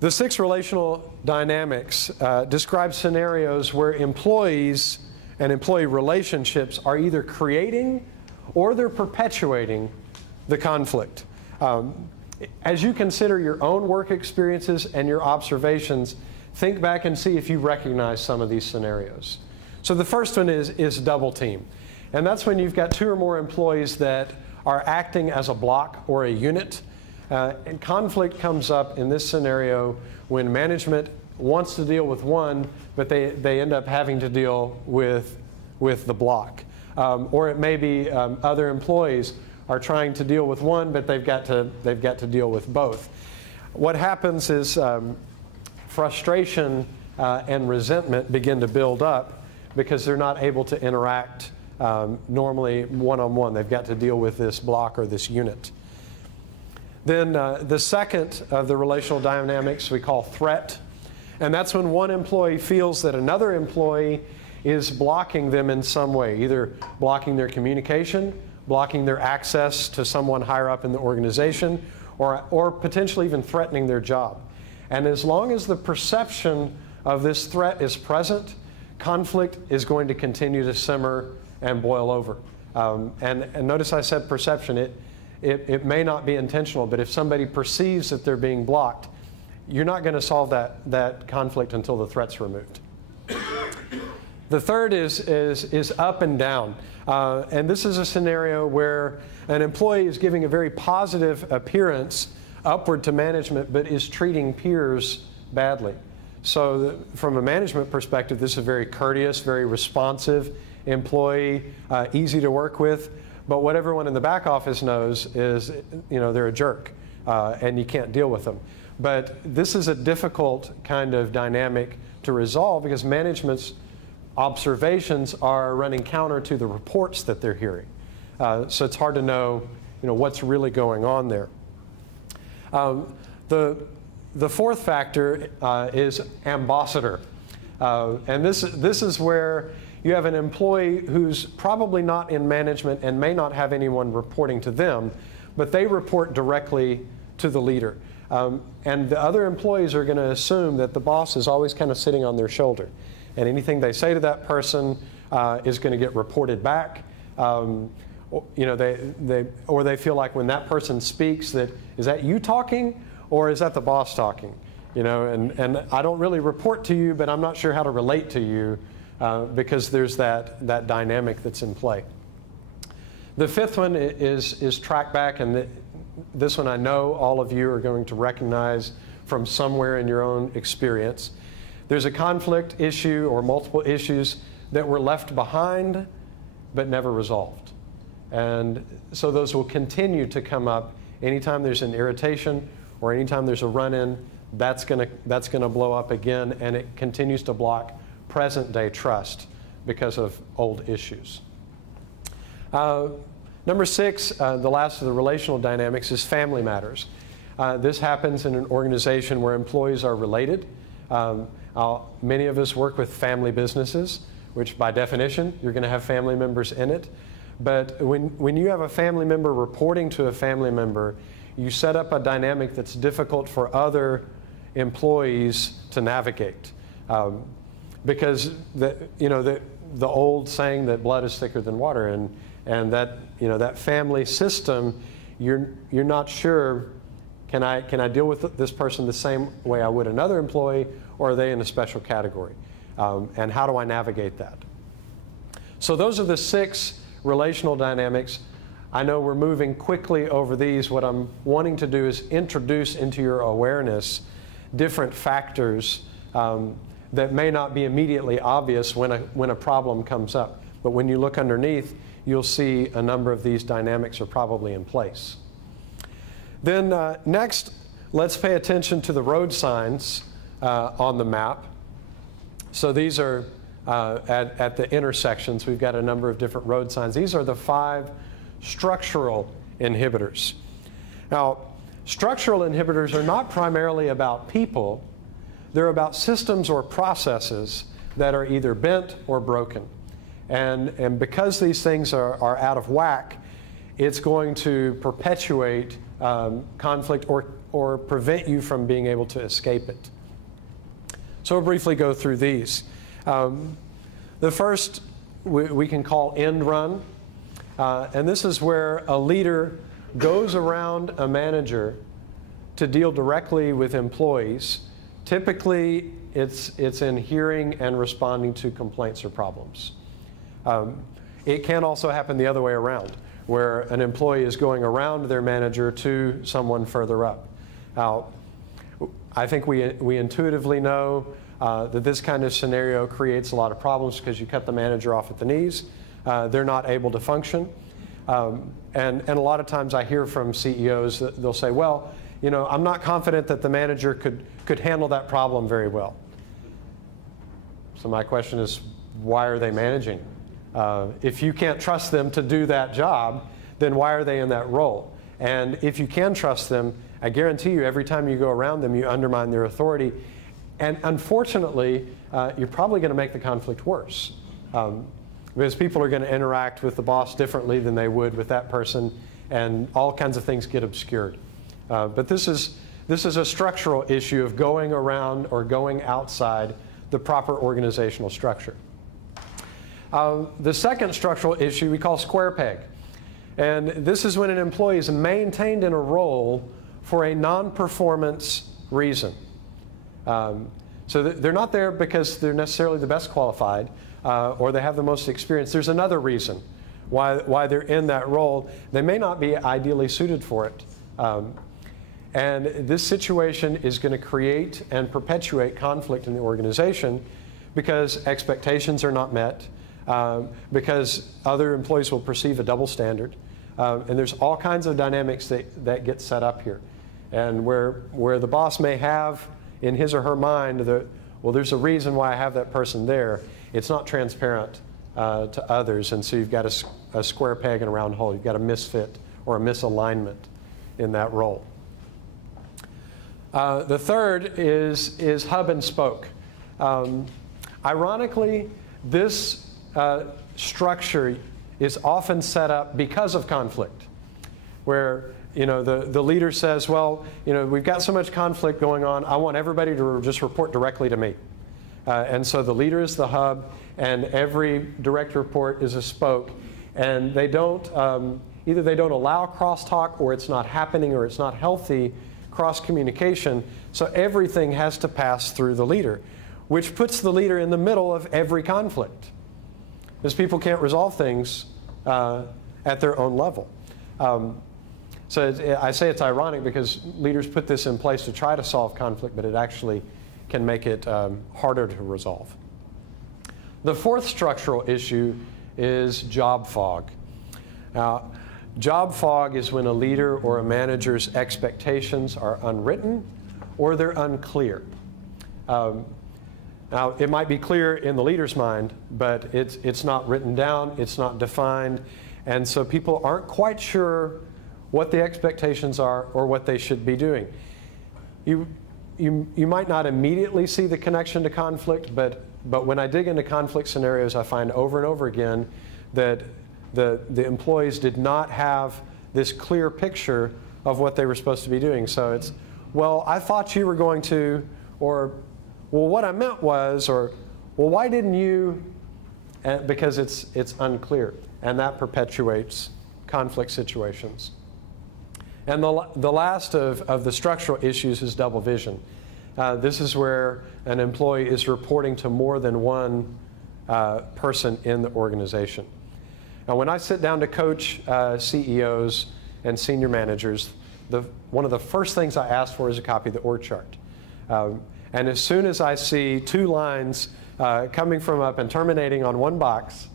The 6 relational dynamics describe scenarios where employees and employee relationships are either creating or they're perpetuating the conflict. As you consider your own work experiences and your observations, think back and see if you recognize some of these scenarios. So the first one is double team. And that's when you've got 2 or more employees that are acting as a block or a unit. And conflict comes up in this scenario when management wants to deal with one, but they end up having to deal with the block. Or it may be other employees are trying to deal with one, but they've got to deal with both. What happens is frustration and resentment begin to build up because they're not able to interact normally one-on-one. They've got to deal with this block or this unit. Then the second of the relational dynamics we call threat. And that's when one employee feels that another employee is blocking them in some way, either blocking their communication, blocking their access to someone higher up in the organization, or potentially even threatening their job. And as long as the perception of this threat is present, conflict is going to continue to simmer and boil over. And notice I said perception. It may not be intentional, but if somebody perceives that they're being blocked, you're not going to solve that conflict until the threat's removed. The third is up and down. And this is a scenario where an employee is giving a very positive appearance upward to management, but is treating peers badly. So from a management perspective, this is a very courteous, very responsive employee, easy to work with. But what everyone in the back office knows is, they're a jerk, and you can't deal with them. But this is a difficult kind of dynamic to resolve because management's observations are running counter to the reports that they're hearing. So it's hard to know, what's really going on there. The fourth factor is ambassador. And this is where you have an employee who's probably not in management and may not have anyone reporting to them, but they report directly to the leader. And the other employees are going to assume that the boss is always kind of sitting on their shoulder. And anything they say to that person is going to get reported back. Or they feel like when that person speaks that, is that you talking or is that the boss talking? And I don't really report to you, but I'm not sure how to relate to you because there's that dynamic that's in play. The fifth one is trackback, and this one I know all of you are going to recognize from somewhere in your own experience. There's a conflict issue or multiple issues that were left behind but never resolved. And so those will continue to come up anytime there's an irritation or anytime there's a run-in. That's gonna blow up again, and it continues to block present-day trust because of old issues. Number 6, the last of the relational dynamics, is family matters. This happens in an organization where employees are related. Many of us work with family businesses, which by definition, you're going to have family members in it. But when you have a family member reporting to a family member, you set up a dynamic that's difficult for other employees to navigate. Because the old saying that blood is thicker than water, and that family system, you're not sure, can I deal with this person the same way I would another employee, or are they in a special category? And how do I navigate that? So those are the 6 relational dynamics. I know we're moving quickly over these. What I'm wanting to do is introduce into your awareness different factors that may not be immediately obvious when a problem comes up. But when you look underneath, you'll see a number of these dynamics are probably in place. Then next, let's pay attention to the road signs on the map. So these are at the intersections. We've got a number of different road signs. These are the 5 structural inhibitors. Now, structural inhibitors are not primarily about people. They're about systems or processes that are either bent or broken. And because these things are out of whack, it's going to perpetuate conflict or prevent you from being able to escape it. So we'll briefly go through these. The first we can call end run, and this is where a leader goes around a manager to deal directly with employees. Typically, it's in hearing and responding to complaints or problems. It can also happen the other way around, where an employee is going around their manager to someone further up. Now, I think we intuitively know that this kind of scenario creates a lot of problems because you cut the manager off at the knees. They're not able to function. And a lot of times I hear from CEOs that they'll say, well, you know, I'm not confident that the manager could handle that problem very well. So my question is, why are they managing? If you can't trust them to do that job, then why are they in that role? And if you can trust them, I guarantee you every time you go around them, you undermine their authority. And unfortunately, you're probably going to make the conflict worse. Because people are going to interact with the boss differently than they would with that person, and all kinds of things get obscured. But this is a structural issue of going around or going outside the proper organizational structure. The second structural issue we call square peg. And this is when an employee is maintained in a role for a non-performance reason. So they're not there because they're necessarily the best qualified or they have the most experience. There's another reason why they're in that role. They may not be ideally suited for it. And this situation is going to create and perpetuate conflict in the organization because expectations are not met, because other employees will perceive a double standard. And there's all kinds of dynamics that get set up here. And where the boss may have in his or her mind that, well, there's a reason why I have that person there, it's not transparent to others. And so you've got a square peg and a round hole. You've got a misfit or a misalignment in that role. The third is hub and spoke. Ironically, this structure is often set up because of conflict, where the leader says, well, we've got so much conflict going on, I want everybody to just report directly to me. And so the leader is the hub, and every direct report is a spoke. And they don't, either they don't allow crosstalk, or it's not happening, or it's not healthy cross-communication. So everything has to pass through the leader, which puts the leader in the middle of every conflict, because people can't resolve things at their own level. So I say it's ironic because leaders put this in place to try to solve conflict, but it actually can make it harder to resolve. The fourth structural issue is job fog. Now, job fog is when a leader or a manager's expectations are unwritten or they're unclear. Now, it might be clear in the leader's mind, but it's not written down, it's not defined, and so people aren't quite sure what the expectations are or what they should be doing. You might not immediately see the connection to conflict, but when I dig into conflict scenarios, I find over and over again that the employees did not have this clear picture of what they were supposed to be doing. So it's, well, I thought you were going to, or, well, what I meant was, or, well, why didn't you? Because it's unclear, and that perpetuates conflict situations. And the last of the structural issues is double vision. This is where an employee is reporting to more than one person in the organization. Now, when I sit down to coach CEOs and senior managers, one of the first things I ask for is a copy of the org chart. And as soon as I see two lines coming from up and terminating on one box,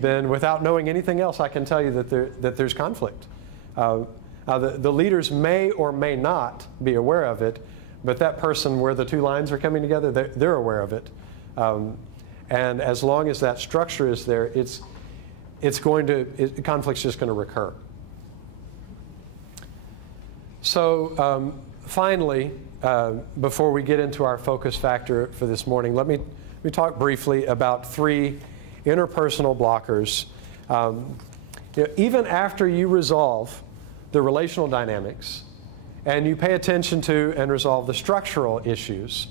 then without knowing anything else, I can tell you that there's conflict. The leaders may or may not be aware of it, but that person where the two lines are coming together, they're aware of it. And as long as that structure is there, conflict's just going to recur. So finally, before we get into our focus factor for this morning, let me talk briefly about 3 interpersonal blockers. Even after you resolve the relational dynamics and you pay attention to and resolve the structural issues,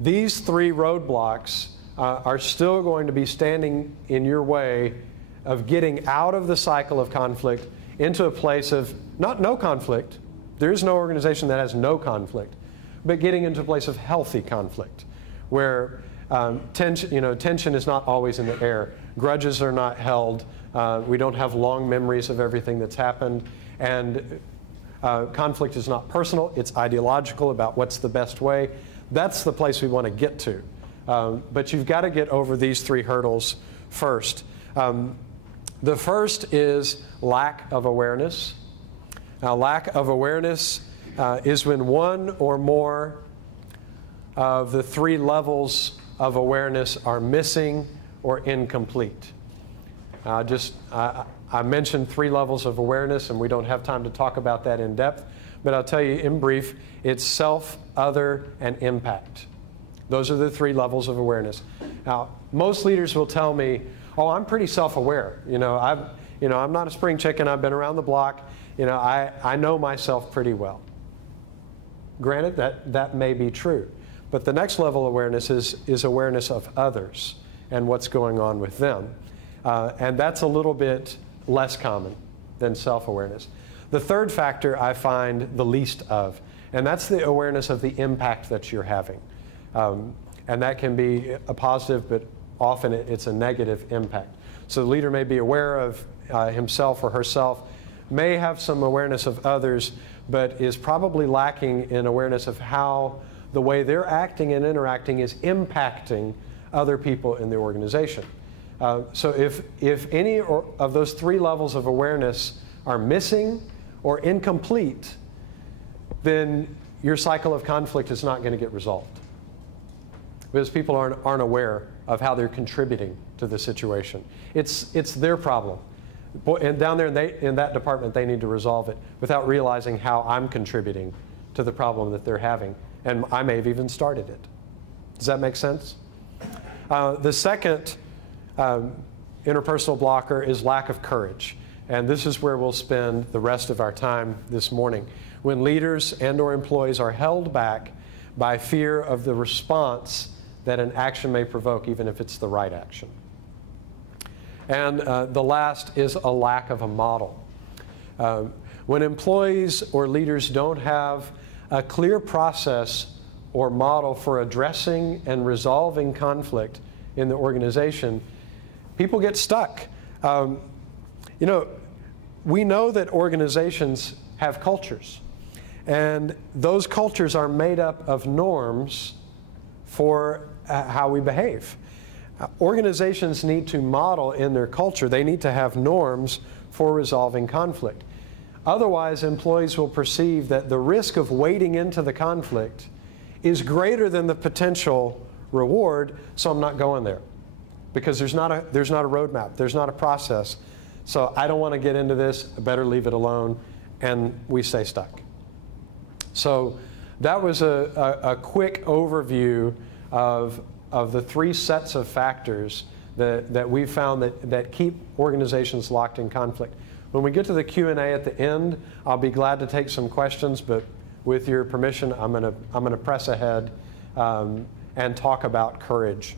these three roadblocks are still going to be standing in your way of getting out of the cycle of conflict into a place of not no conflict. There is no organization that has no conflict, but getting into a place of healthy conflict, where tension is not always in the air. Grudges are not held. We don't have long memories of everything that's happened. And conflict is not personal. It's ideological about what's the best way. That's the place we want to get to. But you've got to get over these three hurdles first. The first is lack of awareness. Now, lack of awareness is when one or more of the three levels of awareness are missing or incomplete. I mentioned three levels of awareness, and we don't have time to talk about that in depth, but I'll tell you in brief, it's self, other, and impact. Those are the three levels of awareness. Now, most leaders will tell me, oh, I'm pretty self-aware. I'm not a spring chicken. I've been around the block. I know myself pretty well. Granted, that may be true. But the next level of awareness is awareness of others and what's going on with them. And that's a little bit less common than self-awareness. The third factor I find the least of, and that's the awareness of the impact that you're having. And that can be a positive, but often it's a negative impact. So the leader may be aware of himself or herself, may have some awareness of others, but is probably lacking in awareness of how the way they're acting and interacting is impacting other people in the organization. So if any of those three levels of awareness are missing or incomplete, then your cycle of conflict is not going to get resolved, because people aren't aware of how they're contributing to the situation. It's their problem. And down there in that department, they need to resolve it without realizing how I'm contributing to the problem that they're having. And I may have even started it. Does that make sense? The second interpersonal blocker is lack of courage. And this is where we'll spend the rest of our time this morning. When leaders and/or employees are held back by fear of the response that an action may provoke, even if it's the right action. And the last is a lack of a model. When employees or leaders don't have a clear process or model for addressing and resolving conflict in the organization, people get stuck. We know that organizations have cultures, and those cultures are made up of norms for how we behave. Organizations need to model in their culture. They need to have norms for resolving conflict. Otherwise, employees will perceive that the risk of wading into the conflict is greater than the potential reward, so I'm not going there. Because there's not a roadmap, there's not a process. So I don't want to get into this, I better leave it alone, and we stay stuck. So that was a quick overview of the three sets of factors that we've found that keep organizations locked in conflict. When we get to the Q&A at the end, I'll be glad to take some questions, but with your permission, I'm going to press ahead and talk about courage.